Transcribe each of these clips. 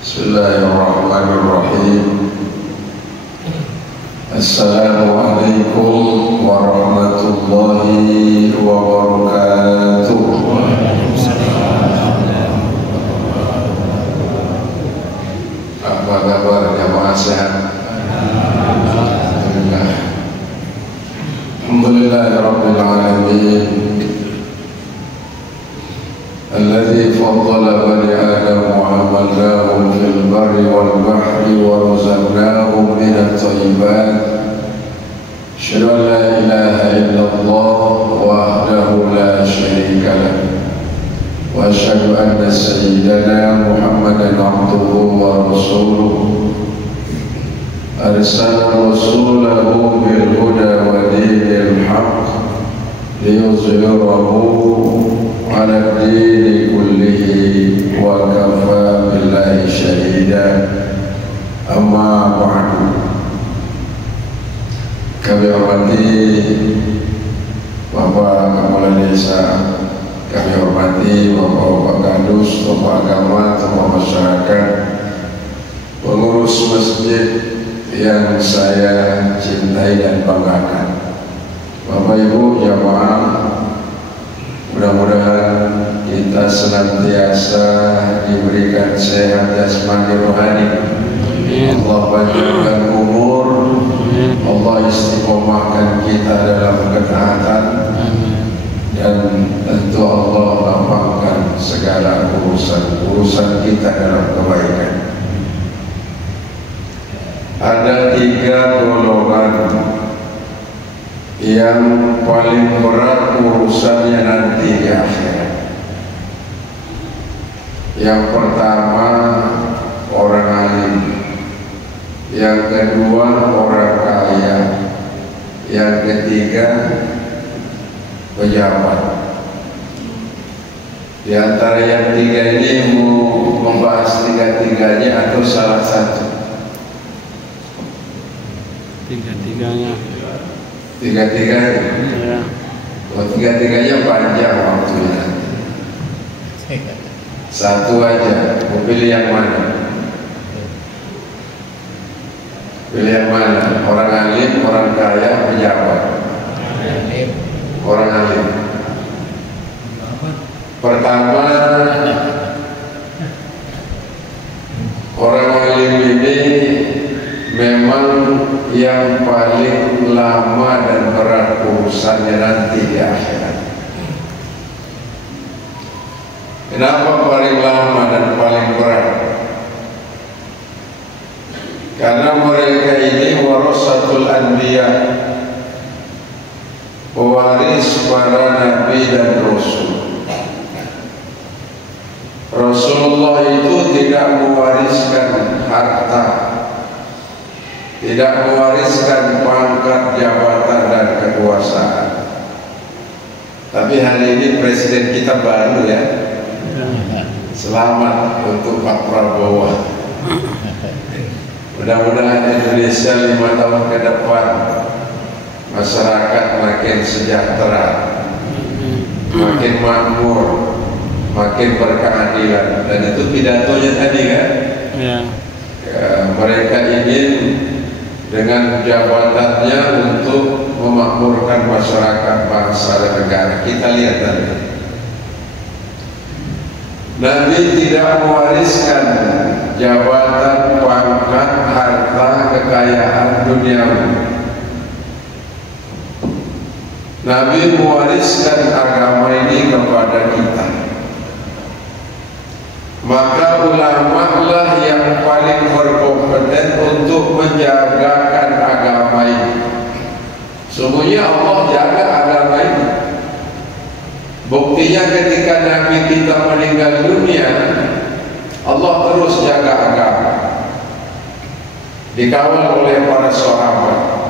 Bismillahirrahmanirrahim. Assalamualaikum warahmatullahi wabarakatuh. Apa kabar jamaah sehat? Alhamdulillah. Alhamdulillahirabbil alamin. الذي فضل بني آدم وحملناهم في البر والبحر ورزقناهم من الطيبات أشهد أن لا إله إلا الله وحده لا شريك له وأشهد أن سيدنا محمدا عبده ورسوله أرسل رسوله بالهدى ودين الحق ليظهره على الدين كله وكفى بالله شهيدا. Amma ba'du. Kami hormati Bapak Kepala Desa, kami hormati Bapak-Bapak Kadus, tokoh agama, tokoh masyarakat, pengurus masjid yang saya cintai dan banggakan, Bapak Ibu jamaah. Mudah-mudahan kita senantiasa diberikan sehat jasmani rohani. Allah panjangkan umur, Allah istiqomahkan kita dalam ketaatan, dan tentu Allah lapangkan segala urusan kita dalam kebaikan. Ada 3 golongan yang paling berat urusannya nanti di akhirat. Yang pertama orang alim, yang kedua orang kaya, yang ketiga pejabat. Di antara yang 3 ini mau membahas 3-3-nya atau salah satu? 3-3-nya. 3-3-nya. Ya. Oh, 3-3-nya panjang waktunya. Satu aja. Mau pilih yang mana? Pilih yang mana? Orang alim, orang kaya, pejabat? Orang alim. Pertama, orang alim ini memang yang paling lama dan berat urusannya nanti di akhirat. Kenapa paling lama dan paling berat? Karena mereka ini warasatul anbiya, pewaris para nabi dan rasul. Rasulullah itu tidak mewariskan harta, tidak mewariskan pangkat, jabatan, dan kekuasaan. Tapi hari ini presiden kita baru ya. Selamat untuk Pak Prabowo. Mudah-mudahan Indonesia 5 tahun ke depan masyarakat makin sejahtera, makin makmur, makin berkeadilan. Dan itu pidatonya tadi kan ya. Mereka ingin dengan jabatannya untuk memakmurkan masyarakat, bangsa, dan negara. Kita lihat tadi, Nabi tidak mewariskan jabatan, pangkat, harta, kekayaan duniawi. Nabi mewariskan agama ini kepada kita. Maka ulama lah yang paling berkompeten untuk menjagakan agama ini. Sungguhnya Allah jaga agama ini. Buktinya ketika Nabi kita meninggal dunia, Allah terus jaga agama, dikawal oleh para sahabat.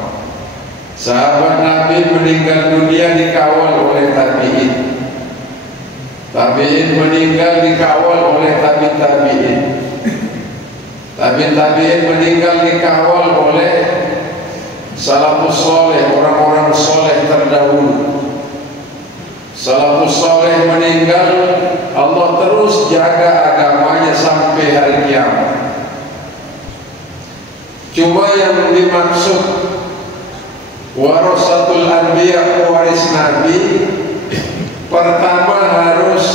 Sahabat Nabi meninggal dunia dikawal oleh tabi'in. Tabi'in meninggal dikawal oleh tabi'in. Tabi'in meninggal dikawal oleh salafus soleh, orang-orang soleh terdahulu. Salafus soleh meninggal, Allah terus jaga agamanya sampai hari kiamat. Cuma yang dimaksud warasatul anbiya, pewaris nabi, pertama harus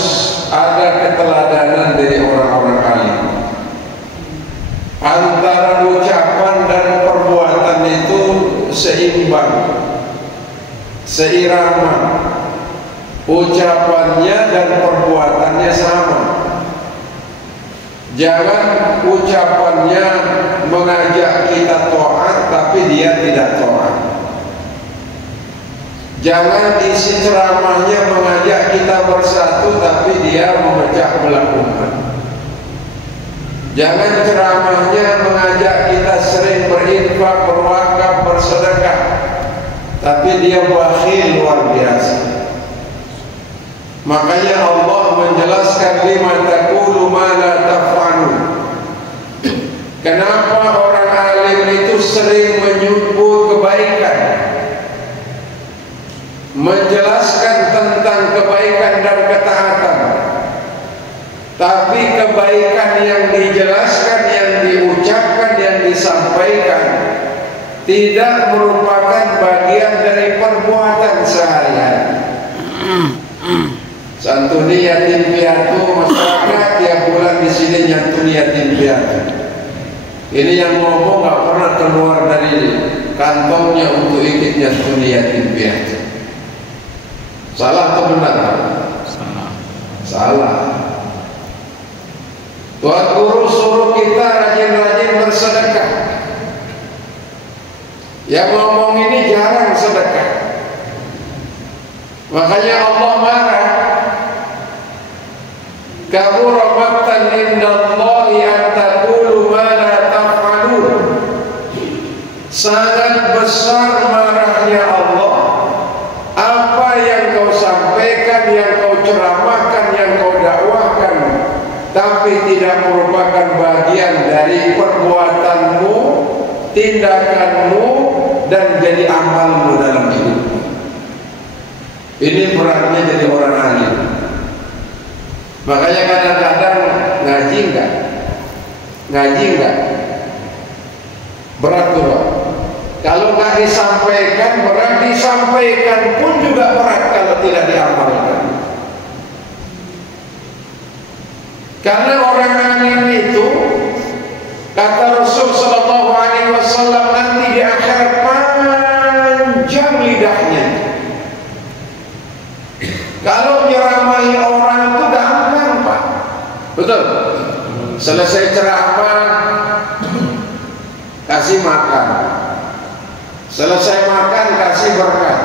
ada keteladanan dari orang-orang alim. Antara ucapan dan perbuatan itu seimbang, seirama, ucapannya dan perbuatannya sama. Jangan ucapannya mengajak kita taat tapi dia tidak taat. Jangan isi ceramahnya mengajak kita bersatu tapi dia memecah belah umat. Jangan ceramahnya mengajak kita sering berinfak, berwakaf, bersedekah, tapi dia bakhil luar biasa. Makanya Allah menjelaskan lima taqulu ma la taf'alun. Kenapa orang alim itu sering menyebut kebaikan, menjelaskan tentang kebaikan dan ketaatan, tapi kebaikan yang dijelaskan, yang diucapkan, yang disampaikan tidak merupakan bagian dari perbuatan sehari-hari. Santuni yatim piatu, masyarakat tiap bulan di sini nyantuni yatim piatu. Ini yang ngomong nggak pernah keluar dari kantongnya untuk ikut nyantuni yatim piatu. Salah atau benar? Salah. Salah. Tuhan Guru suruh kita rajin-rajin bersedekah. Yang ngomong ini jarang sedekah. Makanya Allah marah. Kabura maqtan indallahi an taqulu ma la taf'alun. Sangat besar marahnya Allah apa yang kau sampaikan, yang kau ceramahkan, yang kau dakwahkan, tapi tidak merupakan bagian dari perbuatanmu, tindakanmu, dan jadi amalmu dalam hidupmu. Ini beratnya jadi orang alim. Makanya kadang-kadang ngaji enggak? Ngaji enggak? Berat tuh. Kalau nggak disampaikan berat, disampaikan pun juga berat kalau tidak diamalkan. Karena orang alim itu, kata Rasul Sallallahu Alaihi Wasallam, nanti di akhirat panjang lidahnya. Kalau nyeramahi orang itu gampang, Pak. Betul. Selesai ceramah, kasih makan. Selesai makan, kasih berkat.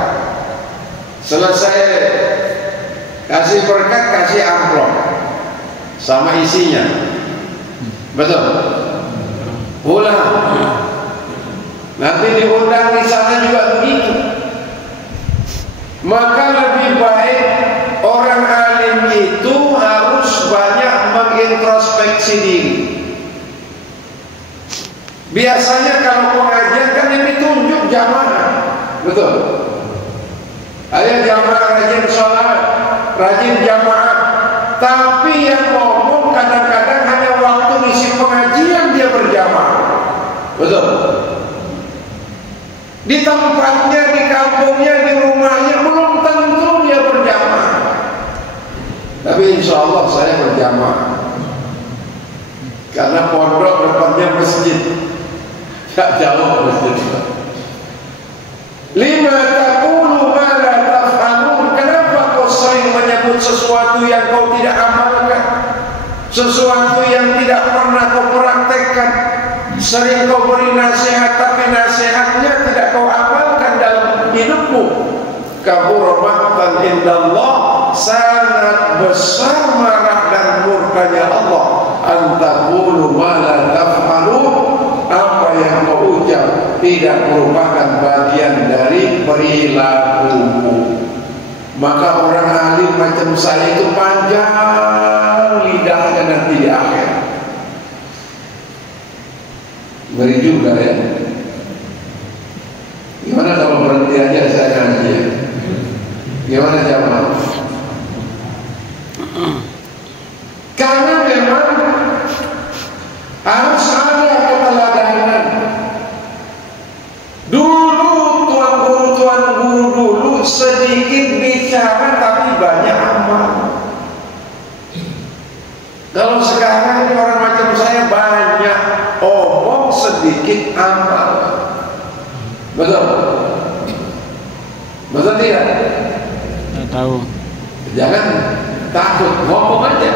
Selesai kasih berkat, kasih amplop sama isinya. Betul. Pulang. Nanti diundang di sana juga begitu. Maka lebih baik orang alim itu harus banyak mengintrospeksi diri. Biasanya kalau pengajian kan yang ditunjuk jamaah, betul. Ayo jamaah rajin sholat, rajin jamaah. Tapi yang ngomong kadang-kadang hanya waktu ngisi pengajian dia berjamaah, betul. Di tempatnya, di kampungnya, di rumahnya belum tentu dia berjamaah. Tapi insya Allah saya berjamaah. Karena pondok depannya masjid, gak jauh masjid. Lima taqulu ma la taf'alun. Kenapa kau sering menyebut sesuatu yang kau tidak amalkan, sesuatu yang tidak pernah kau praktekkan? Sering kau beri nasihat tapi nasihatnya tidak kau amalkan dalam hidupmu. Kabura maqtan indallah, sangat besar marah dan murkanya Allah. Antaqulu ma la taf'alun, apa yang kau ucap tidak merupakan bagian dari perilakumu. Maka orang alim macam saya itu panjang lidahnya nanti di akhir. Ngeri juga ya. Gimana kalau berhenti aja saya ngaji ya? Gimana jamaah? Karena memang harus ada keteladanan. sedikit bicara tapi banyak amal. Kalau sekarang ini orang macam saya banyak omong sedikit amal. Betul? Betul tidak? Tidak tahu. Jangan takut, ngomong aja.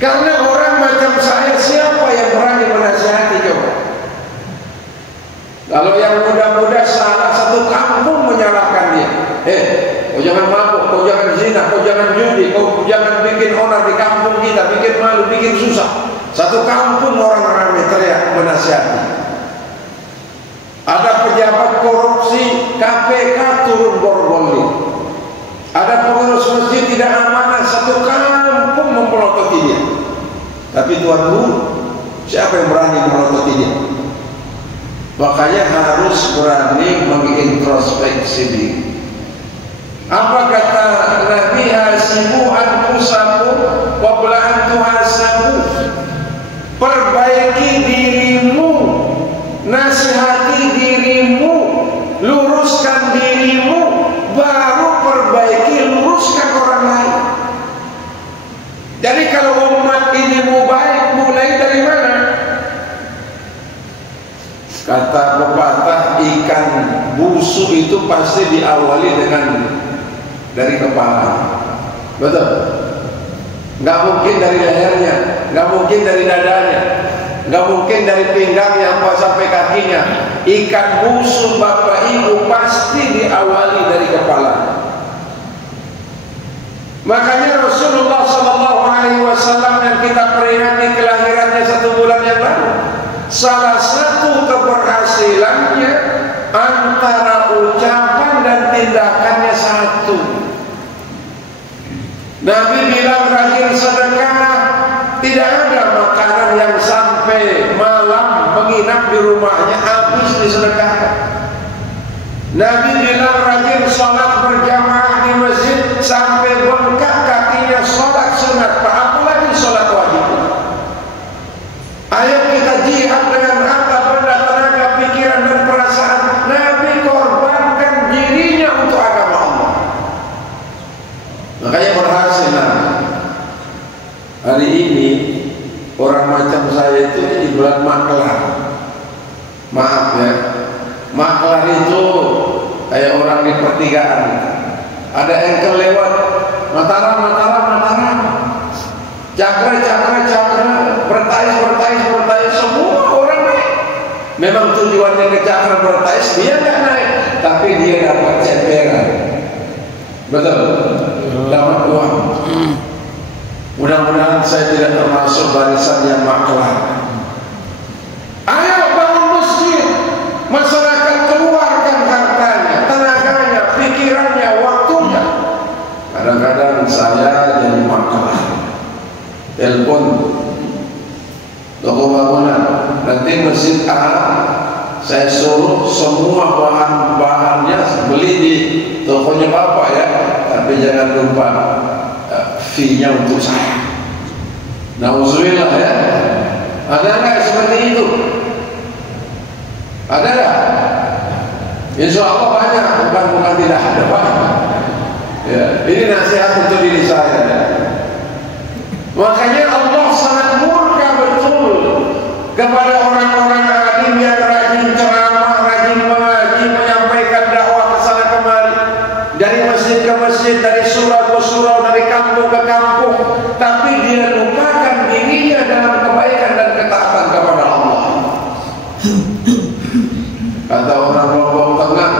Karena orang macam saya, siapa yang berani menasihati coba? Kalau yang muda-muda salah, satu kampung menyalahkan dia. Kau jangan mabuk, kau jangan zina, kau jangan judi, kau jangan bikin onar di kampung kita, bikin malu, bikin susah. Satu kampung orang ramai teriak menasihati. Ada pejabat korupsi, KPK turun borgolin. Ada pengurus masjid tidak amanah, satu kampung memprototi dia. Tapi Tuhan Guru, siapa yang berani memprototi dia? Makanya harus berani mengintrospeksi diri. Apa kata Nabi, hasibu anfusakum qabla an tuhasabu. Perbaiki dirimu, nasihati dirimu, luruskan dirimu, baru perbaiki, luruskan orang lain. Jadi kalau umat ini mau baik, mulai dari mana? Kata pepatah, ikan busuk itu pasti diawali dari kepala. Betul? Nggak mungkin dari lehernya, nggak mungkin dari dadanya, nggak mungkin dari pinggangnya sampai kakinya. Ikan busuk Bapak Ibu pasti diawali dari kepala. Makanya Rasulullah SAW yang kita peringati kelahirannya 1 bulan yang lalu, salah satu keberhasilannya antara ucapan dan tindakannya satu. Nabi bilang rajin sedekah, tidak ada makanan yang sampai malam menginap di rumahnya habis disedekahkan. Nabi bilang rajin sholat berjamaah di masjid sampai bengkak kakinya sholat sunat, apalagi sholat wajib. Ayo kita jihad dengan harta, benda, tenaga, pikiran dan perasaan. Nabi korbankan dirinya untuk agama Allah. Makanya berhasil Nabi. Hari ini orang macam saya itu di bulan maklar. Maaf ya, maklar itu kayak orang di pertigaan. Ada engkel lewat, Mataram, Cakra, bertais, semua orang naik. Memang tujuannya ke Cakra bertais, dia nggak naik, tapi dia dapat ceperan. Betul? Dapat uang. Mudah-mudahan saya tidak termasuk barisan yang maklar. Ayo bangun masjid, masyarakat keluarkan hartanya, tenaganya, pikirannya, waktunya. Kadang-kadang saya jadi maklar. Telepon toko bangunan, nanti masjid A saya suruh semua bahan-bahannya beli di tokonya Bapak ya, tapi jangan lupa fee-nya untuk saya. Nauzubillah ya. Ada nggak seperti itu? Ada nggak? Insya Allah banyak, bukan tidak ada banyak. Ya, ini nasihat untuk diri saya. Ya. Makanya Allah sangat murka betul kepada orang-orang alim yang rajin ceramah, rajin mengaji, menyampaikan dakwah ke sana kemari, dari masjid ke masjid, dari surau ke surau, dari kampung ke kampung, tapi dia lupakan dirinya dalam kebaikan dan ketaatan kepada Allah. Kata orang Lombok Tengah,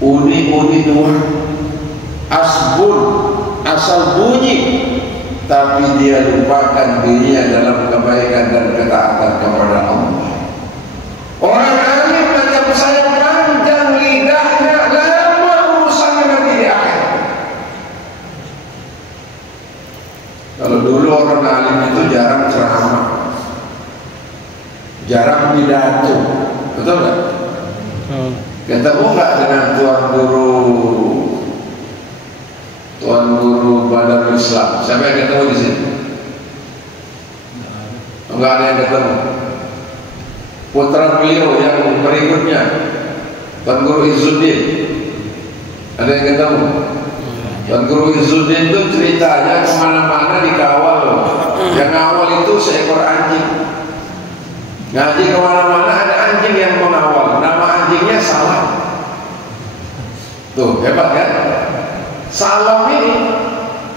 uni dua, asbun, asal bunyi, tapi dia lupakan dirinya dalam kebaikan dan ketaatan kepada Allah. Orang alim macam saya panjang lidahnya, lama urusannya nanti di akhir. Kalau dulu orang alim itu jarang ceramah, jarang pidato, betul nggak? Ketemu nggak dengan tuan guru Badarul Islam? Siapa yang ketemu di sini? Enggak ada yang ketemu. putra beliau yang berikutnya, Tuan Guru Izzuddin. Ada yang ketemu? Tuan Guru Izzuddin itu ceritanya kemana-mana dikawal. Yang awal itu seekor anjing. Ngaji kemana-mana ada anjing yang mengawal. Nama anjingnya Salam. Tuh, hebat kan? Salam ini,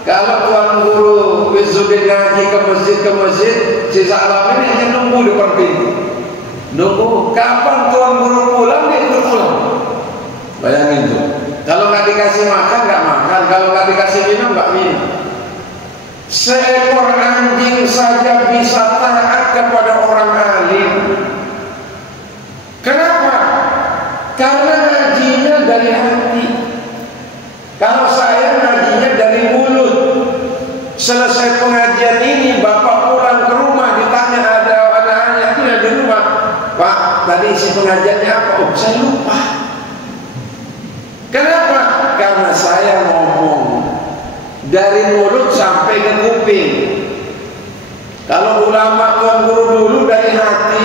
kalau Tuan Guru Izzuddin ngaji ke masjid, si Salam ini hanya nunggu di depan pintu. Nunggu kapan Tuan Guru pulang, dia ikut pulang. Bayangin tuh. Kalau nggak dikasih makan, nggak makan. Kalau nggak dikasih minum, nggak minum. Seekor anjing saja bisa taat kepada orang alim. Kenapa? Karena ngajinya dari hati. Kalau saya ngajinya dari mulut. Selesai pengajian ini, bapak pulang ke rumah, ditanya ada anak-anak itu yang di rumah, Pak, tadi isi pengajiannya apa? Oh, saya lupa. Kenapa? Karena saya ngomong dari mulut sampai ke kuping. Kalau ulama Tuan Guru dulu dari hati,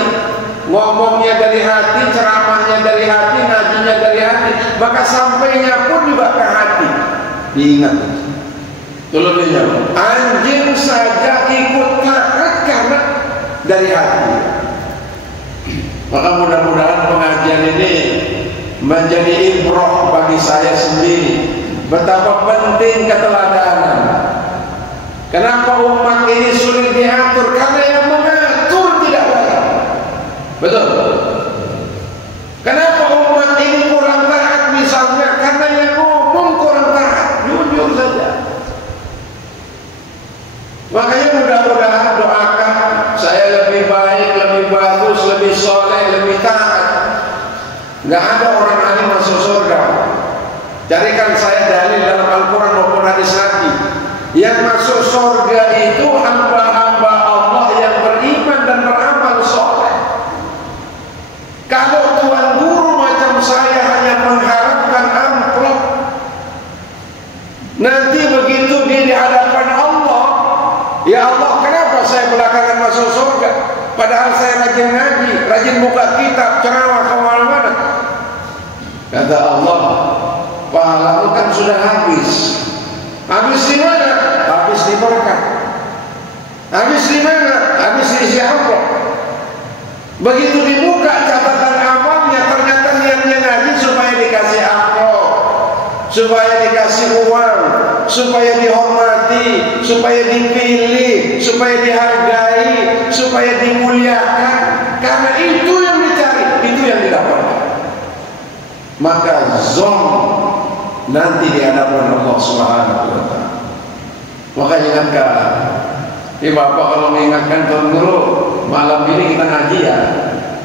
ngomongnya dari hati, ceramahnya dari hati, ngajinya dari hati, maka sampainya pun juga ke hati. Diingat. Kalau dia jawab, anjing saja ikut taat karena dari hati. Maka mudah-mudahan pengajian ini menjadi ibrah bagi saya sendiri. Betapa penting keteladanan. Kenapa umat ini sulit diatur? Karena yang mengatur tidak baik. Betul. Kenapa umat ini kurang taat misalnya? Karena yang ngomong kurang taat. Jujur saja. Makanya mudah-mudahan doakan saya lebih baik, lebih bagus, lebih soleh, lebih taat. Nggak ada orang alim masuk surga. Carikan saya dalil dalam Al-Quran maupun hadis Nabi. Yang masuk surga itu hamba-hamba Allah yang beriman dan beramal soleh. Kalau Tuan Guru macam saya hanya mengharapkan amplop, nanti begitu dia di hadapan Allah, ya Allah, kenapa saya belakangan masuk surga? Padahal saya rajin ngaji, rajin buka kitab, ceramah kemana-mana. Kata Allah, pahalamu kan sudah habis. Habis di mana? Habis di berkat. Habis di mana? Habis di isi amplop. Begitu dibuka catatan amalnya, ternyata niatnya ngaji supaya dikasih amplop, supaya dikasih uang, supaya dihormati, supaya dipilih, supaya dihargai, supaya dimuliakan. Karena itu yang dicari, itu yang didapatkan. Maka zon nanti di hadapan Allah Subhanahu wa Ta'ala. Maka ingatkan, Bapak kalau mengingatkan Tuan Guru, malam ini kita ngaji ya.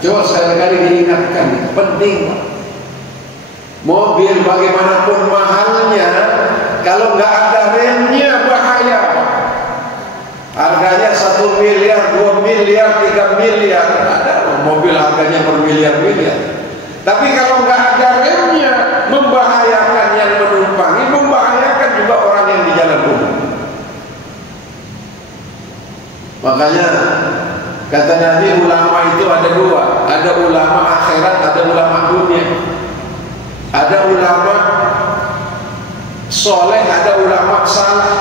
Coba sekali-kali diingatkan, penting. Mobil bagaimanapun mahalnya, kalau nggak ada remnya bahaya. Harganya 1 miliar, 2 miliar, 3 miliar. Ada mobil harganya bermiliar-miliar. Tapi kalau nggak ada remnya, membahayakan yang menumpangi, membahayakan juga orang yang di jalan umum. Makanya kata Nabi, ulama itu ada dua. Ada ulama akhirat, ada ulama dunia. Ada ulama soleh, ada ulama salah.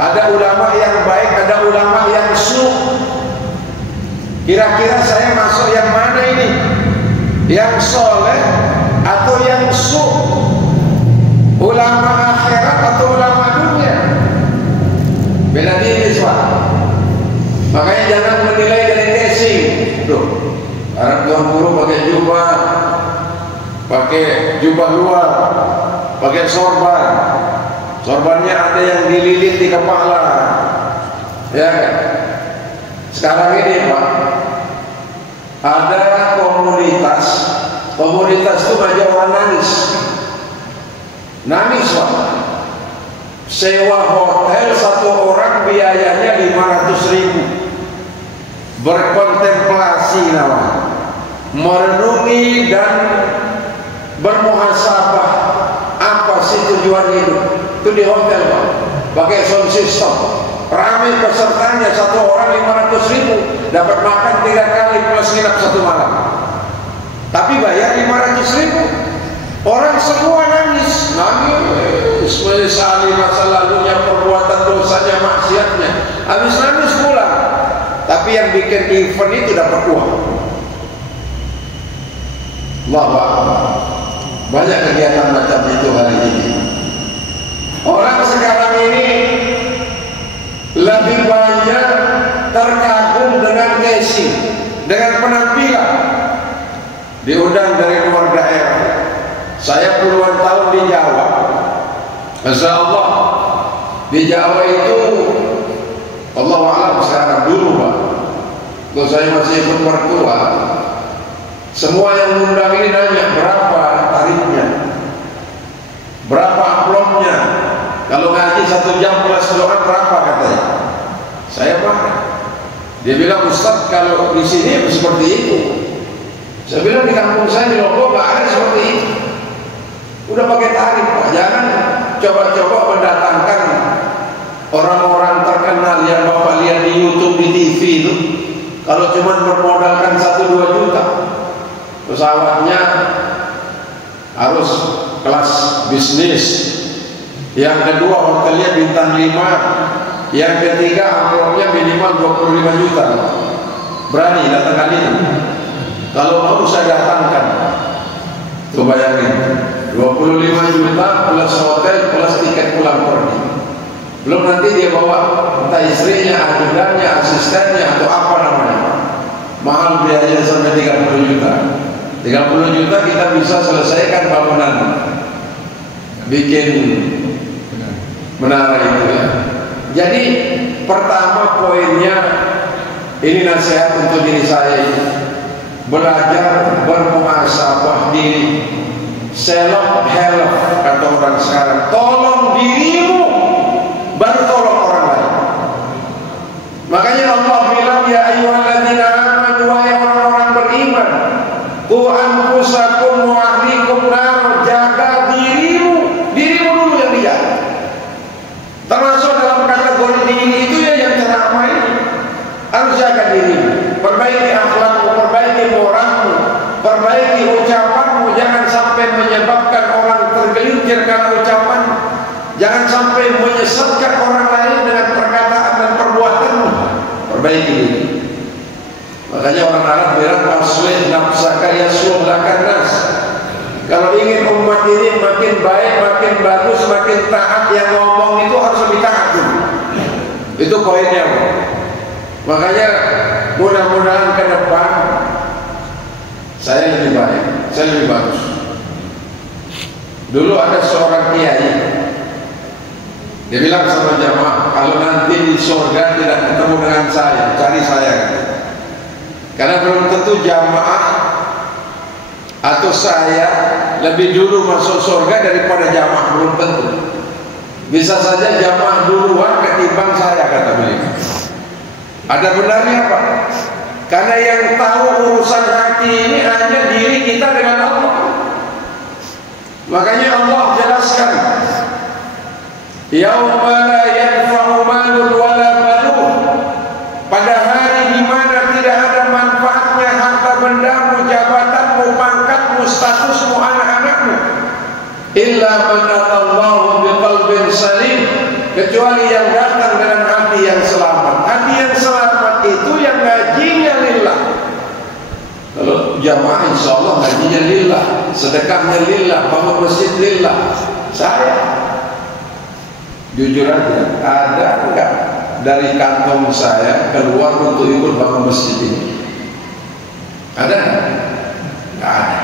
Ada ulama yang baik, ada ulama yang su'. Kira-kira saya masuk yang mana ini? Yang soleh atau yang su'? Ulama akhirat atau ulama dunia? Beda tipis, Pak. Makanya jangan menilai dari casing. Tuh, Arab Tuan Guru pakai jubah luar, pakai sorban. Sorbannya ada yang dililit di kepala. Ya kan? Sekarang ini, Pak, ada komunitas itu ngajak orang nangis, Pak. Sewa hotel satu orang biayanya 500.000. Berkontemplasi namanya, merenungi dan bermuhasabah apa sih tujuan hidup. Itu di hotel, Pak, pakai sound system. ramai pesertanya, satu orang 500.000, dapat makan 3 kali plus nginap 1 malam. Tapi bayar 500.000. Orang semua nangis, menyesali masa lalunya, perbuatan dosanya, maksiatnya. Habis nangis pulang. Tapi yang bikin event itu dapat uang. Allahu Akbar. Banyak kegiatan macam itu hari ini. Orang sekarang ini lebih banyak terkagum dengan casing, dengan penampilan. Diundang dari luar daerah. Saya puluhan tahun di Jawa. Masya Allah, di Jawa itu Allah a'lam sekarang, dulu Pak, kalau saya masih ikut mertua, semua yang undang ini nanya berapa tarifnya, berapa amplopnya. Kalau ngaji 1 jam plus doa berapa katanya. Saya marah. Dia bilang, Ustaz kalau di sini seperti itu. Saya bilang di kampung saya di Lombok nggak ada seperti itu. Udah pakai tarif Pak. Jangan coba-coba mendatangkan orang-orang terkenal yang Bapak lihat di YouTube, di TV itu. Kalau cuma bermodalkan 1-2 juta, pesawatnya harus kelas bisnis. Yang kedua hotelnya bintang 5. Yang ketiga amplopnya minimal 25 juta. Berani datangkan itu? Kalau mau saya datangkan. Tuh bayangin, 25 juta plus hotel plus tiket pulang pergi. Belum nanti dia bawa entah istrinya, ajudannya, asistennya atau apa namanya. Mahal biayanya sampai 30 juta. 30 juta kita bisa selesaikan bangunan bikin menara itu ya. Jadi pertama poinnya, ini nasihat untuk diri saya ini, belajar bermuhasabah diri, self help kata orang sekarang. Tolong dirimu baru tolong orang lain. Makanya Allah bilang, ya ayyuhalladzina amanu, wahai orang-orang beriman, qu anfusakum wa ahlikum nar, jaga dirimu dulu yang dijaga. Termasuk dalam kategori diri itu ya yang ceramah ini. Harus jaga dirimu, perbaiki akhlakmu, perbaiki moralmu, perbaiki ucapanmu. Jangan sampai menyebabkan orang tergelincir karena ucapan. Jangan sampai menyesatkan orang lain dengan perkataan dan perbuatanmu. Perbaiki diri. Makanya orang Arab bilang, aslih nafsaka yasluh lakan nas. Kalau ingin umat ini makin baik, makin bagus, makin taat, yang ngomong itu harus lebih taat dulu. Itu poinnya. Makanya mudah-mudahan ke depan saya lebih baik, saya lebih bagus. Dulu ada seorang kiai, dia bilang sama jamaah, kalau nanti di surga tidak ketemu dengan saya, cari saya. Karena belum tentu jamaah atau saya lebih dulu masuk surga daripada jamaah, belum tentu. Bisa saja jamaah duluan ketimbang saya, kata beliau. Ada benarnya Pak? Karena yang tahu urusan hati ini hanya diri kita dengan Allah. Makanya Allah jelaskan, yauma la yanfa'u malun wala banun, pada hari di mana tidak ada manfaatnya harta bendamu, jabatanmu, pangkatmu, statusmu, anak-anakmu, illa man atallahu biqalbin salim, kecuali yang datang dengan hati yang selamat. Hati yang selamat itu yang ngajinya lillah. Kalau jamaah insya Allah ngajinya lillah, sedekahnya lillah, bangun masjid lillah. Saya jujur aja, ada enggak dari kantong saya keluar untuk ikut bangun masjid ini? Ada enggak? Enggak ada.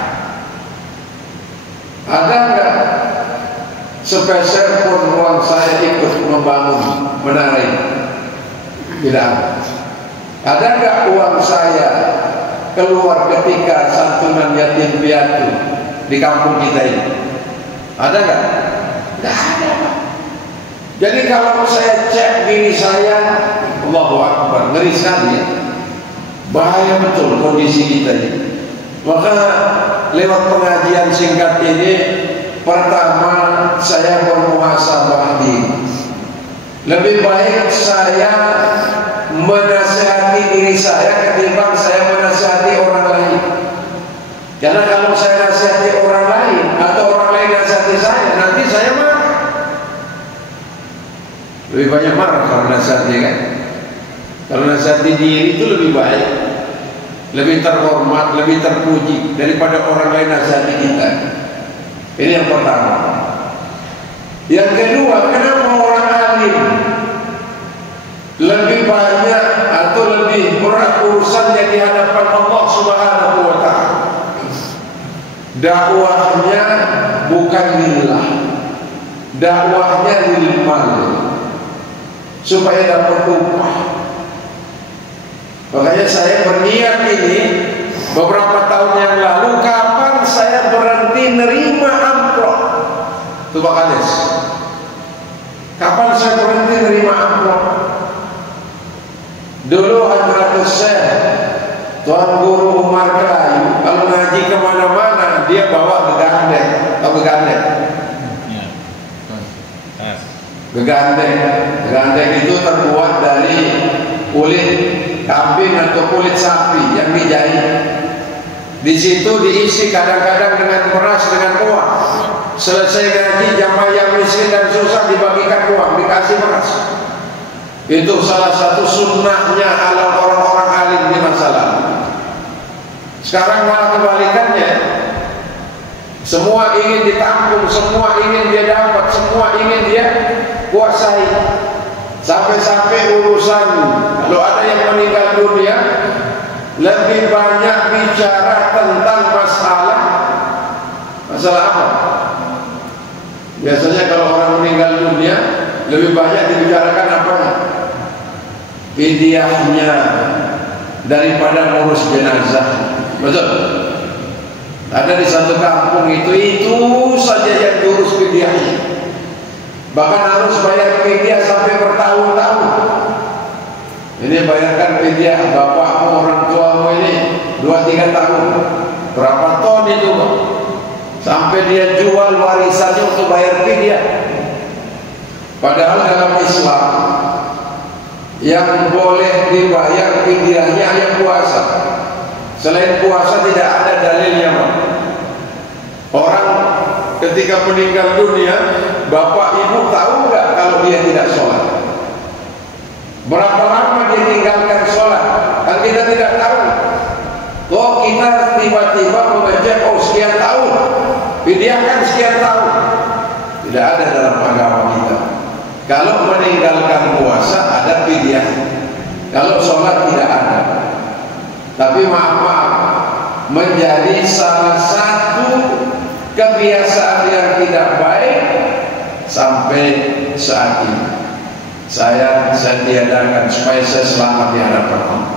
Ada enggak sepeser pun uang saya ikut membangun menara ini? Tidak ada. Ada enggak uang saya keluar ketika santunan yatim piatu di kampung kita ini? Ada enggak? Tidak ada Pak. Jadi kalau saya cek diri saya, Allahu Akbar, ngeri sekali ya. Bahaya betul kondisi kita ini. Maka lewat pengajian singkat ini, pertama saya bermuhasabah diri. Lebih baik saya menasihati diri saya ketimbang saya menasihati orang lain. Karena kalau saya nasihati orang lain atau orang lain nasihati saya, nanti saya marah. Lebih banyak marah kalau nasihati kan. Kalau nasihati diri itu lebih baik, lebih terhormat, lebih terpuji daripada orang lain nasihati kita. Ini yang pertama. Yang kedua, kenapa orang alim lebih banyak atau lebih berat urusannya di hadapan Allah Subhanahu wa ta'ala? Dakwahnya bukan lillah, dakwahnya lil mal, supaya dapat upah. Makanya saya berniat ini beberapa tahun yang lalu, kapan saya berhenti nerima amplop. Coba kades, kapan saya berhenti nerima amplop? Dulu Hadratus Syekh Tuan Guru Umar Kelayu kalau ngaji kemana-mana dia bawa gegandeng. Tahu gegandeng? Gegandeng itu terbuat dari kulit kambing atau kulit sapi yang dijahit. Di situ diisi kadang-kadang dengan beras, dengan uang. Selesai ngaji, jamaah yang miskin dan susah dibagikan uang, dikasih beras. Itu salah satu sunnahnya ala orang-orang alim di masa lalu. Sekarang malah kebalikannya. Semua ingin ditampung, semua ingin dia dapat, semua ingin dia kuasai. Sampai-sampai urusan kalau ada yang meninggal dunia, lebih banyak bicara tentang masalah apa? Biasanya kalau orang meninggal dunia, lebih banyak dibicarakan apanya? Fidyahnya daripada ngurus jenazah. Betul? Ada di satu kampung itu saja yang diurus fidyahnya. Bahkan harus bayar fidyah sampai bertahun-tahun. Ini bayarkan fidyah bapakmu, orang tuamu ini 2-3 tahun. Berapa ton itu, Pak? Sampai dia jual warisannya untuk bayar fidyah. Padahal dalam Islam yang boleh dibayar fidyahnya hanya puasa. Selain puasa tidak ada dalilnya, Pak. Orang ketika meninggal dunia, bapak ibu tahu nggak kalau dia tidak sholat? Berapa lama dia tinggalkan sholat? Kan kita tidak tahu. Kok kita tiba-tiba membaca sekian tahun, fidyahkan sekian tahun? Tidak ada dalam agama kita. Kalau meninggalkan puasa ada fidyah, kalau sholat tidak ada. Tapi maaf, menjadi salah satu kebiasaan yang tidak baik sampai saat ini. Saya tiadakan supaya saya selamat di hadapan Allah.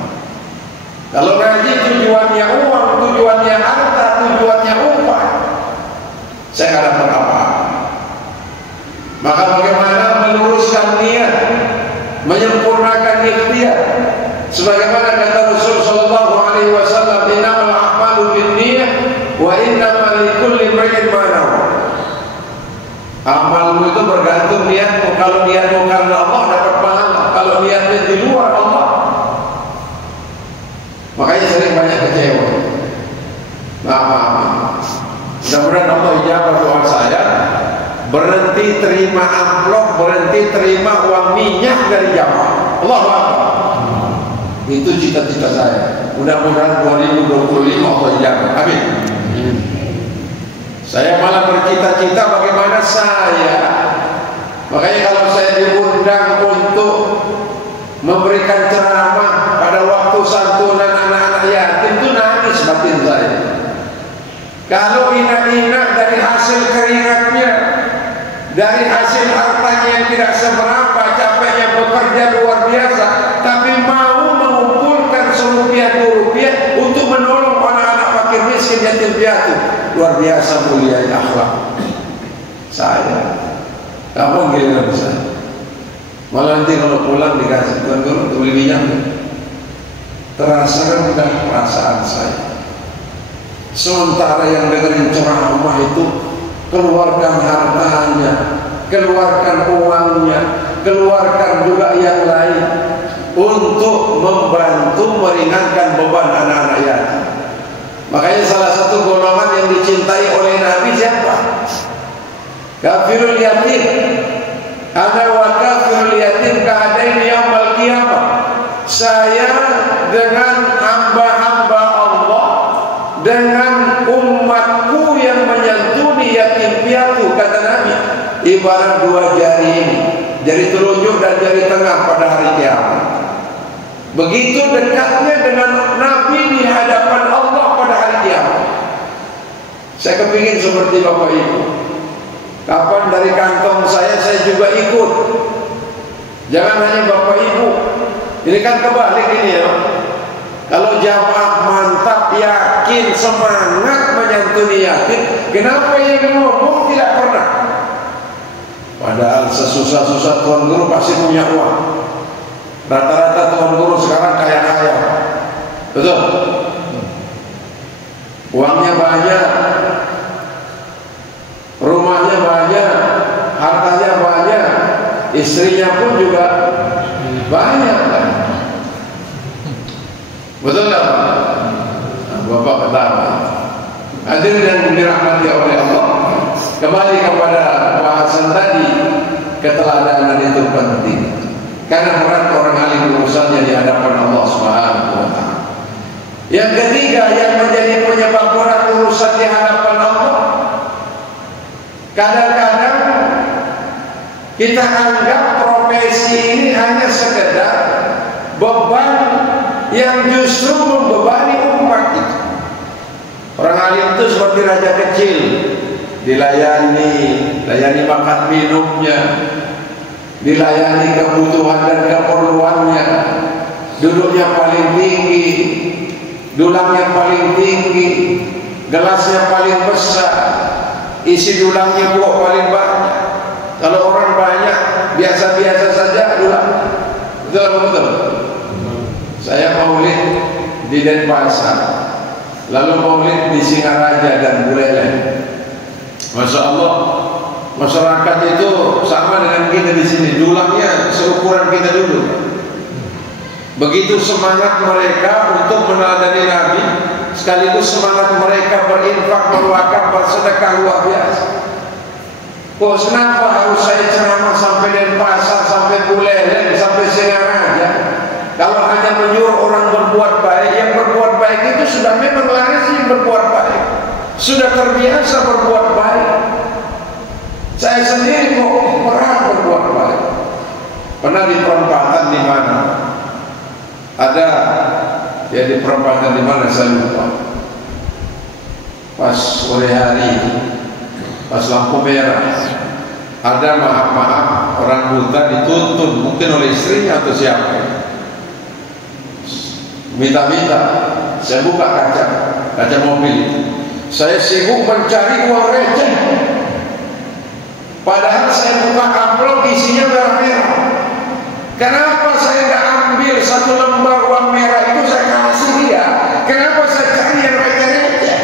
Kalau ngaji tujuannya uang, tujuannya harta, tujuannya upah, saya akan dapat apa-apa. Maka bagaimana meluruskan niat, menyempurnakan ikhtiar, sebagaimana kata Rasul sallallahu alaihi wasallam, innamal a'malu binniyah wa innamal likulli imrin ma nawa. Amalmu itu bergantung niatmu. Kalau niatmu karena Allah dapat pahala, kalau niatnya di luar Allah, makanya sering banyak kecewa. Maaf. Mudah-mudahan Allah ijabah doa saya. Berhenti terima amplop, berhenti terima uang minyak dari jamaah. Allahu Akbar. Itu cita-cita saya. Mudah-mudahan 2025 Allah ijabah. Amin. Saya malah bercita-cita bagaimana makanya kalau saya diundang untuk memberikan ceramah pada waktu santunan anak-anak yatim, itu nangis batin saya. Kalau ina-ina dari hasil keringatnya, dari hasil hartanya yang tidak seberapa, capeknya bekerja luar biasa, tapi mau mengumpulkan ₹1 untuk menolong anak-anak fakir miskin yatim piatu, luar biasa mulia akhlak saya. Kamu giliran saya, malah nanti kalau pulang dikasih Tuan Guru untuk beli minyak, terasa rendah perasaan saya. Sementara yang dengerin ceramah itu keluarkan hartanya, keluarkan uangnya, keluarkan juga yang lain untuk membantu meringankan beban anak-anak yatim. Makanya salah satu golongan yang dicintai oleh Nabi siapa? Kafirul yatim. Ana wa kafirul yatim ka'adaini yaumil qiyamah. Saya dengan hamba-hamba Allah, dengan umatku yang menyantuni yatim piatu, kata Nabi, ibarat dua jari ini, jari telunjuk dan jari tengah pada hari kiamat. Begitu dekatnya dengan Nabi di hadapan Allah pada hari kiamat. Saya kepingin seperti Bapak Ibu. Kapan dari kantong saya juga ikut. Jangan hanya Bapak Ibu. Ini kan kebalik ini ya. Kalau jamaah mantap, yakin, semangat menyantuni yatim, kenapa yang ngomong tidak pernah? Padahal sesusah-susah tuan guru pasti punya uang. Rata-rata tuan guru sekarang kaya-kaya. Betul? Uangnya banyak, rumahnya banyak, hartanya banyak, istrinya pun juga banyak kan? Betul tak Pak? Nah, Bapak ketawa. Hadirin yang dirahmati oleh Allah, kembali kepada bahasan tadi, keteladanan itu penting. Karena berat orang alim urusannya di hadapan Allah Subhanahu wa taala. Yang ketiga yang menjadi penyebab berat urusan di hadapan Allah, kadang-kadang kita anggap profesi ini hanya sekedar beban yang justru membebani umat itu. Orang alim itu seperti raja kecil, dilayani makan minumnya, dilayani kebutuhan dan keperluannya, duduknya paling tinggi, dulangnya paling tinggi, gelasnya paling besar, isi dulangnya buah paling banyak. Kalau orang banyak biasa-biasa saja dulang. Betul. Saya maulid di Denpasar, lalu maulid di Singaraja dan Buleleng. Masya Allah, masyarakat itu sama dengan kita di sini, dulangnya seukuran kita dulu. Begitu semangat mereka untuk meneladani Nabi, sekaligus semangat mereka berinfak, berwakaf, bersedekah luar biasa. Kok kenapa harus saya ceramah sampai Denpasar, sampai Buleleng, sampai Singaraja? Kalau hanya menyuruh orang berbuat baik, yang berbuat baik itu sudah memang lazim berbuat baik, sudah terbiasa berbuat baik. Saya sendiri kok pernah berbuat baik. Pernah di perempatan di mana? Ada ya di perempatan di mana saya lupa. Pas sore hari, pas lampu merah, ada maaf orang buta dituntun mungkin oleh istrinya atau siapa. Minta-minta, saya buka kaca mobil. Saya sibuk mencari uang receh. Padahal saya buka amplop isinya merah-merah. Kenapa saya tidak ambil satu lembar uang merah itu saya kasih dia? Kenapa saya cari yang receh-receh?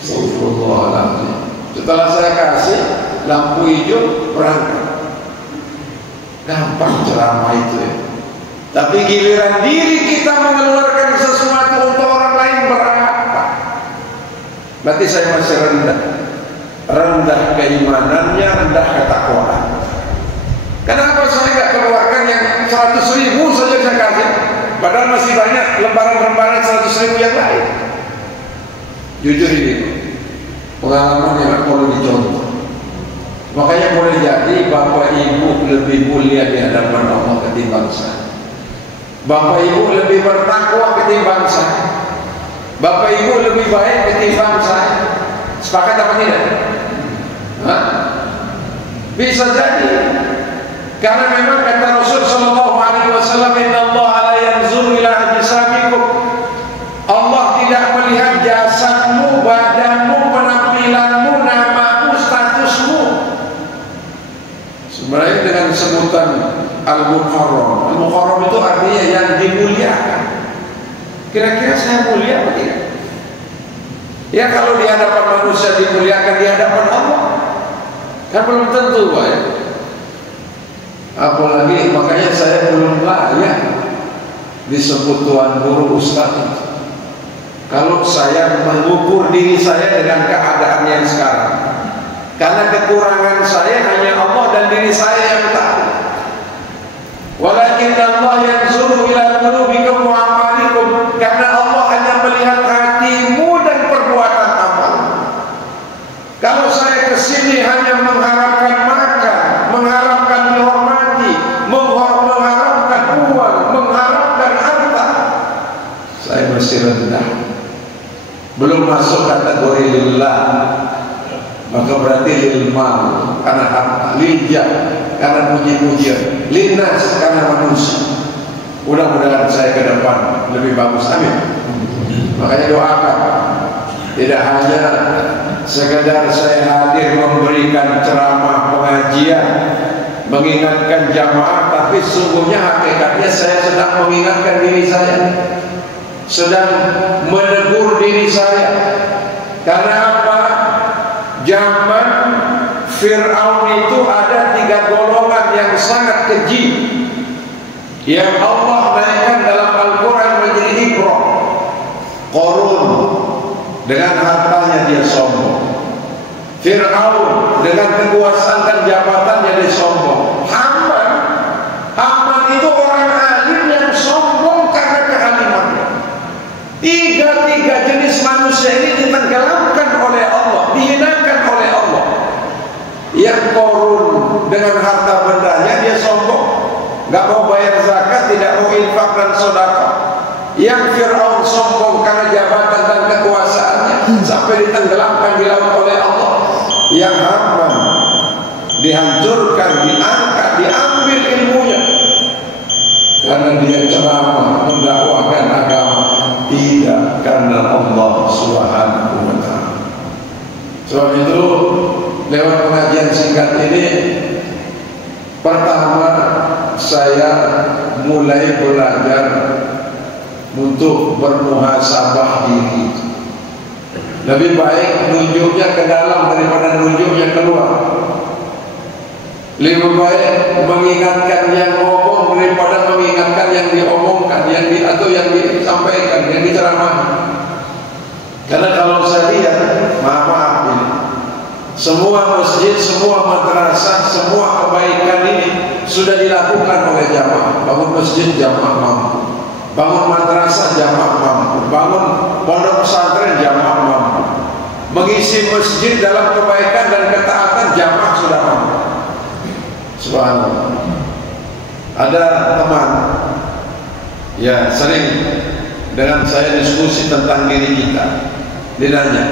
Astagfirullahaladzim. Setelah saya kasih lampu hijau, berangkat. Gampang ceramah itu ya. Tapi giliran diri kita mengeluarkan sesuatu untuk orang lain berapa? Berarti saya masih rendah keimanannya, rendah ketakwaan. Kenapa saya nggak keluarkan yang 100.000 saja saya kasih, padahal masih banyak lembaran-lembaran 100.000 yang lain? Jujur ini pengalaman yang perlu dicontoh. Makanya boleh jadi Bapak Ibu lebih mulia di hadapan Allah ketimbang saya. Bapak Ibu lebih bertakwa ketimbang saya. Bapak Ibu lebih baik ketimbang saya. Sepakat apa tidak? Hah? Bisa jadi. Karena memang kata Rasul sallallahu alaihi wasallam, "Innallaha la yanzuru ila ajsamikum." Allah tidak melihat jasadmu, badanmu, penampilanmu, namamu, statusmu. Sebenarnya dengan sebutan Al-Mukarram. Al-Mukarram itu artinya yang dimuliakan. Kira-kira saya mulia atau tidak? Ya kalau di hadapan manusia dimuliakan, di hadapan Allah kan belum tentu Pak ya. Apalagi makanya saya belum layak disebut tuan guru ustaz. Kalau saya mengukur diri saya dengan keadaan yang sekarang, karena kekurangan saya hanya Allah dan diri saya yang tahu. Walakin Allah yanzuru ila qulubikum wa amalikum, karena Allah hanya melihat hatimu dan perbuatan amal. Kalau saya kesini hanya mengharapkan makan, mengharapkan dihormati, mengharapkan uang, mengharapkan harta, saya masih rendah. Belum masuk kategori lillah, maka berarti lil mal karena harta, liljah karena puji-pujian, linnas karena manusia. Mudah-mudahan saya ke depan lebih bagus, amin. Makanya doakan, tidak hanya sekedar saya hadir memberikan ceramah pengajian, mengingatkan jamaah, tapi sungguhnya hakikatnya saya sedang mengingatkan diri saya, sedang menegur diri saya. Karena apa? Zaman Fir'aun itu ada 3 golongan yang sangat keji, yang Allah naikkan dalam Al-Quran menjadi ibrah. Qarun, dengan hartanya dia sombong. Fir'aun dengan kekuasaan dan jabatannya dia sombong. Haman itu orang alim yang sombong karena kealimannya. Tiga jenis manusia ini ditenggelamkan oleh Allah, dihinakan oleh Allah. Yang Qarun dengan harta bendanya dia sombong, nggak mau bayar zakat, tidak mau infak dan sedekah. Yang Fir'aun sombong karena jabatan dan kekuasaannya sampai ditenggelamkan di laut oleh Allah. Yang Haman dihancurkan, diangkat, diambil ilmunya karena dia ceramah mendakwahkan agama, tidak karena Allah Subhanahu wa ta'ala. Sebab itu lewat pengajian singkat ini, pertama saya mulai belajar untuk bermuhasabah diri. Lebih baik nunjuknya ke dalam daripada nunjuknya keluar. Lebih baik mengingatkan yang ngomong daripada mengingatkan yang diomongkan, atau yang disampaikan, yang diceramahkan. Karena kalau saya lihat, maaf ini, semua masjid, semua madrasah, semua kebaikan ini sudah dilakukan oleh jamaah. Bangun masjid jamaah mampu, bangun madrasah jamaah mampu, bangun pondok pesantren jamaah mampu, mengisi masjid dalam kebaikan dan ketaatan jamaah sudah mampu. Subhanallah. Ada teman ya sering dengan saya diskusi tentang diri kita. Dia nanya,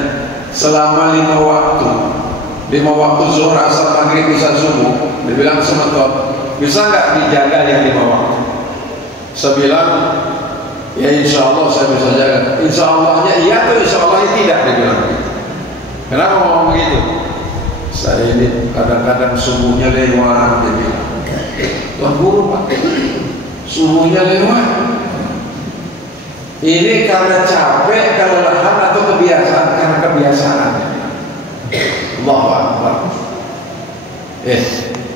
selama 5 waktu zuhur, asar, maghrib, isya, subuh, dia bilang semeton, bisa nggak dijaga yang 5 waktu? Saya bilang, ya insya Allah saya bisa jaga. Insya Allahnya iya atau insya Allahnya tidak, dia bilang. Kenapa ngomong begitu? Saya ini kadang-kadang subuhnya lewat, dia bilang. Tuan guru Pak, subuhnya lewat. Ini karena capek, kelelahan atau kebiasaan? Karena kebiasaan. Allahu Akbar.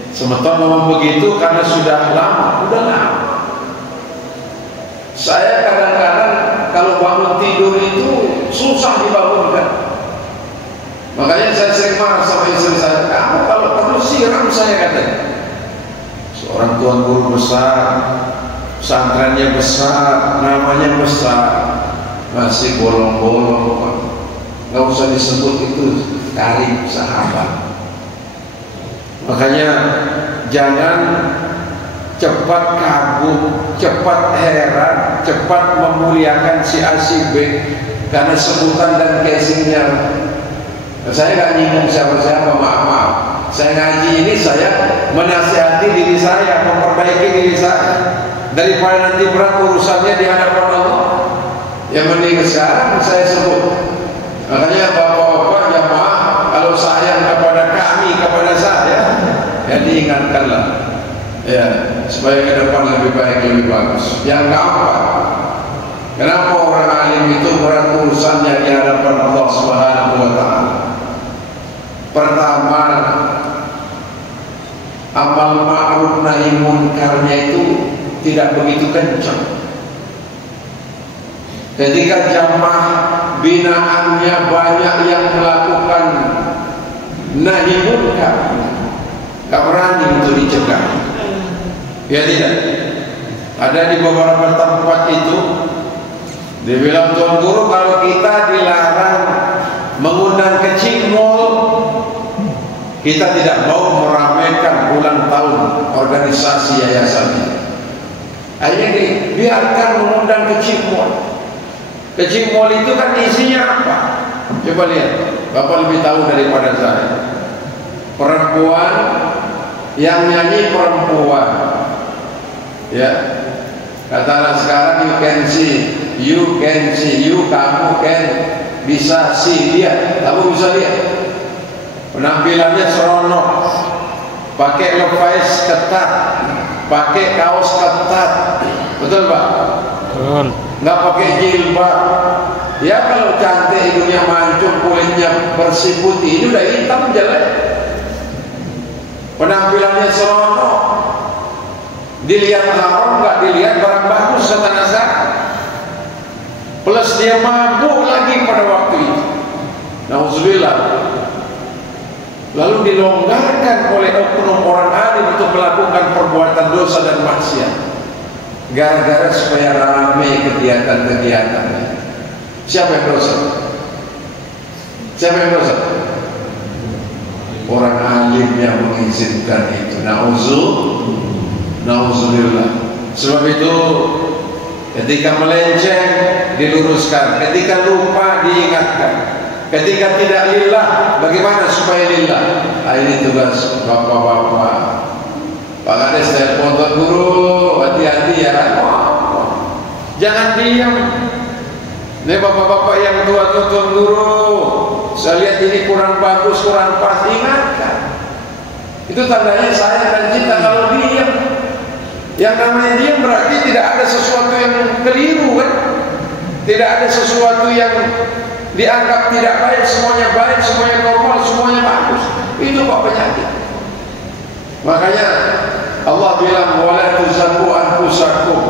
Semeton ngomong begitu karena sudah lama. Saya kadang-kadang kalau bangun tidur itu susah dibangunkan. Makanya saya sering marah sama istri saya. Kamu kalau perlu siram saya, katanya. Seorang tuan guru besar, pesantrennya besar, namanya besar, masih bolong-bolong. Nggak usah disebut itu karib sahabat. Makanya jangan cepat kagum, cepat heran, cepat memuliakan si A si B karena sebutan dan casingnya. Saya nggak nyinggung siapa-siapa, maaf. Saya ngaji ini saya menasihati diri saya, memperbaiki diri saya, daripada nanti berat urusannya di hadapan Allah. Yang mending sekarang saya sebut. Makanya bapak-bapak jamaah, kalau sayang kepada kami, kepada saya, ya diingatkanlah, ya supaya ke depan lebih baik, lebih bagus. Yang keempat, kenapa orang alim itu berat urusannya di hadapan Allah Subhanahu wa ta'ala? Pertama, amal ma'ruf nahi munkarnya itu tidak begitu kencang. Ketika jamaah binaannya banyak yang melakukan nahi munkar, tak berani untuk dicegah. Ya tidak. Ada di beberapa tempat itu dibilang tuan guru, kalau kita dilarang mengundang ke cimol, kita tidak mau meramaikan ulang tahun organisasi yayasan ini. Akhirnya dibiarkan mengundang ke cimol. Ke cimol itu kan isinya apa? Coba lihat, Bapak lebih tahu daripada saya. Perempuan yang nyanyi perempuan, ya. Katalah sekarang you can see, kamu can bisa see dia, kamu bisa lihat. Penampilannya seronok, pakai levi's ketat, pakai kaos ketat, betul Pak? Betul. Nggak pakai jilbab. Ya kalau cantik, hidungnya mancung, kulitnya bersih putih, ini udah hitam jelek. Penampilannya seronok, dilihat haram, nggak dilihat barang bagus setengah zakat. Plus dia mabuk lagi pada waktu itu. Nauzubillah. Lalu dilonggarkan oleh oknum orang alim untuk melakukan perbuatan dosa dan maksiat. Gara-gara supaya ramai kegiatan-kegiatan. Siapa yang dosa? Siapa yang dosa? Orang alim yang mengizinkan itu. Nauzubillah. Sebab itu ketika melenceng diluruskan, ketika lupa diingatkan, ketika tidak lillah, bagaimana supaya lillah? Ini tugas bapak-bapak. Pak Kades telepon tuan guru, hati-hati ya. Jangan diam. Ini bapak-bapak yang tua-tua tuan guru, saya lihat ini kurang bagus, kurang pas, ingatkan. Itu tandanya saya dan kita kalau diam. Yang namanya diam berarti tidak ada sesuatu yang keliru kan? Tidak ada sesuatu yang dianggap tidak baik, semuanya baik, semuanya normal, semuanya bagus. Itu kok penyakit. Makanya Allah bilang wala tuzakku anfusakum.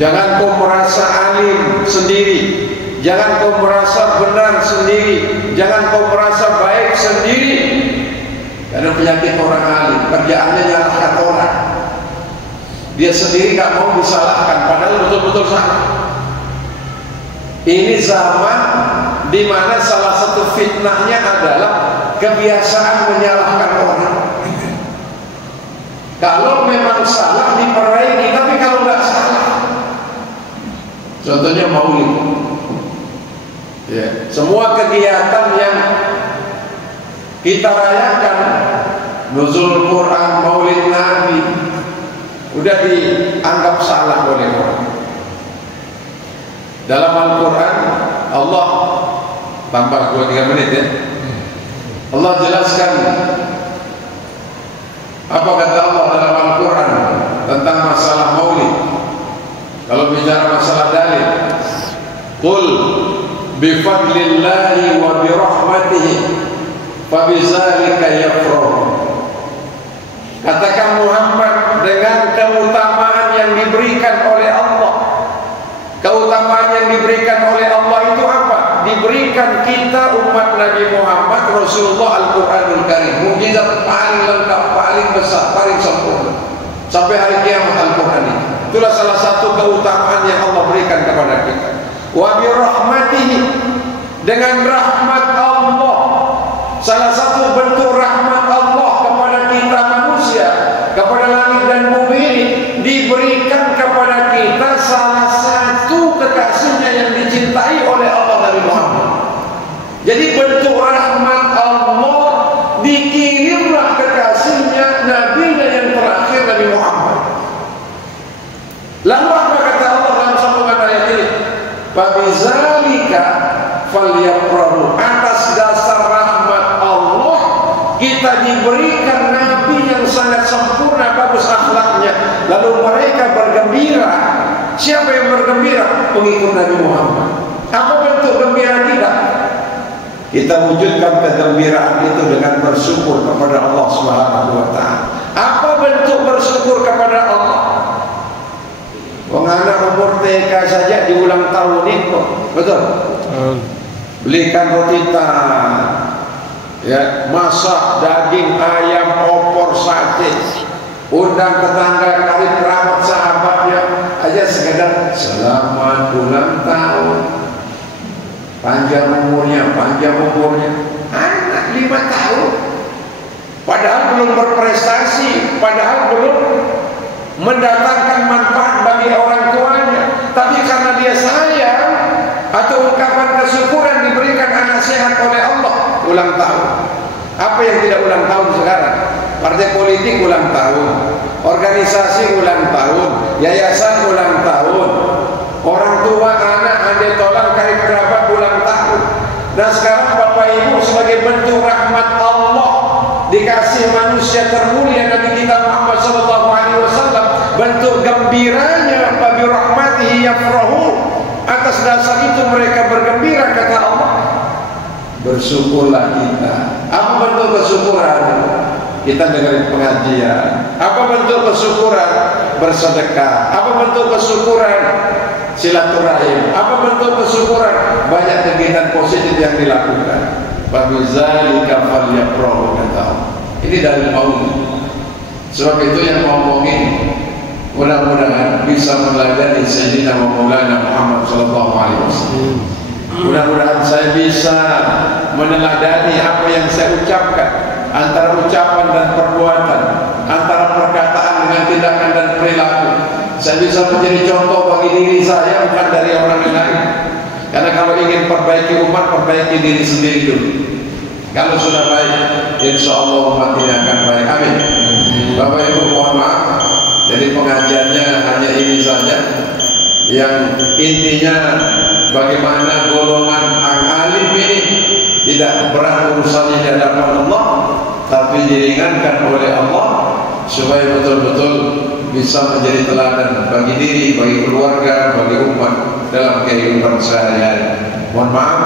Jangan kau merasa alim sendiri, jangan kau merasa benar sendiri, jangan kau merasa baik sendiri. Karena penyakit orang alim, kerjaannya nyalahkan orang. Dia sendiri gak mau disalahkan, padahal betul-betul salah. Ini zaman di mana salah satu fitnahnya adalah kebiasaan menyalahkan orang. Kalau memang salah diperbaiki, tapi kalau nggak salah, contohnya maulid, ya, semua kegiatan yang kita rayakan, nuzul Quran, maulid Nabi, udah dianggap salah oleh orang. Dalam Al-Quran Allah tambah 2-3 menit ya. Allah jelaskan apa kata Allah dalam Al-Quran tentang masalah maulid. Kalau bicara masalah dalil, qul bifadlillahi wa birahmatihi fabizalika yafrahu. Katakan Muhammad, dengan keutamaan yang diberikan oleh Allah. Keutamaan yang diberikan oleh Allah itu apa? Diberikan kita umat Nabi Muhammad Rasulullah Al-Quranul Karim, mukjizat paling lengkap, paling besar, paling sempurna sampai hari kiamat Al-Quran ini. Itulah salah satu keutamaan yang Allah berikan kepada kita. Wa bi rahmatihi, dengan rahmat Allah. Salah satu bentuk rahmat Allah kepada kita manusia, kepada langit dan bumi ini, diberikan kepada kita salah satu kekasihnya yang dicintai oleh Allah Nabi Muhammad. Jadi bentuk rahmat Allah, dikirimlah kekasihnya, nabinya yang terakhir Nabi Muhammad. Lalu apa kata Allah dalam sambungan ayat ini? Fabizalika falyafrahu. Atas dasar rahmat Allah kita diberikan nabi yang sangat sempurna, bagus akhlaknya, lalu mereka bergembira. Siapa yang bergembira? Pengikut Nabi Muhammad. Apa bentuk gembira kita? Kita wujudkan kegembiraan itu dengan bersyukur kepada Allah Subhanahu wa ta'ala. Apa bentuk bersyukur diulang tahunin kok. Betul? Belikan roti tan, ya, masak daging ayam, opor, sate, undang tetangga, karib kerabat, sahabatnya, aja sekedar selamat ulang tahun, panjang umurnya. Anak 5 tahun, padahal belum berprestasi, padahal belum mendatangkan manfaat bagi orang tuanya, tapi karena dia sayang atau ungkapan kesyukuran diberikan anak sehat oleh Allah, ulang tahun. Apa yang tidak ulang tahun sekarang? Partai politik ulang tahun, organisasi ulang tahun, yayasan ulang tahun, orang tua, anak, adik tolong, karib kerabat ulang tahun. Nah sekarang Bapak Ibu sebagai bentuk rahmat Allah, dikasih manusia termulia Nabi kita Muhammad SAW, bentuk gembiranya, babi rahmatihi yafrahu, atas dasar itu mereka bergembira, kata Allah. Bersyukurlah kita. Apa bentuk kesyukuran? Kita dengerin pengajian. Apa bentuk kesyukuran? Bersedekah. Apa bentuk kesyukuran? Silaturahim. Apa bentuk kesyukuran? Banyak kegiatan positif yang dilakukan. Fabizalika falyafrahu, kata Allah. Ini dari Maulid. Sebab itu yang ngomongin mudah-mudahan bisa meneladani Sayyidina Maulana Muhammad SAW. Mudah-mudahan saya bisa meneladani apa yang saya ucapkan, antara ucapan dan perbuatan, antara perkataan dengan tindakan dan perilaku. Saya bisa menjadi contoh bagi diri saya, bukan dari orang lain. Karena kalau ingin perbaiki umat, perbaiki diri sendiri dulu. Kalau sudah baik, insya Allah umat ini akan baik. Amin. Bapak Ibu mohon maaf, jadi pengajiannya hanya ini saja. Yang intinya bagaimana golongan alim ini tidak berat urusannya di hadapan Allah, tapi diringankan oleh Allah supaya betul-betul bisa menjadi teladan bagi diri, bagi keluarga, bagi umat dalam kehidupan sehari-hari. Mohon maaf,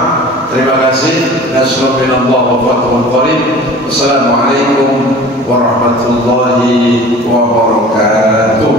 terima kasih. Nasrullah wa fathul qarib. Wassalamualaikum warahmatullahi wabarakatuh.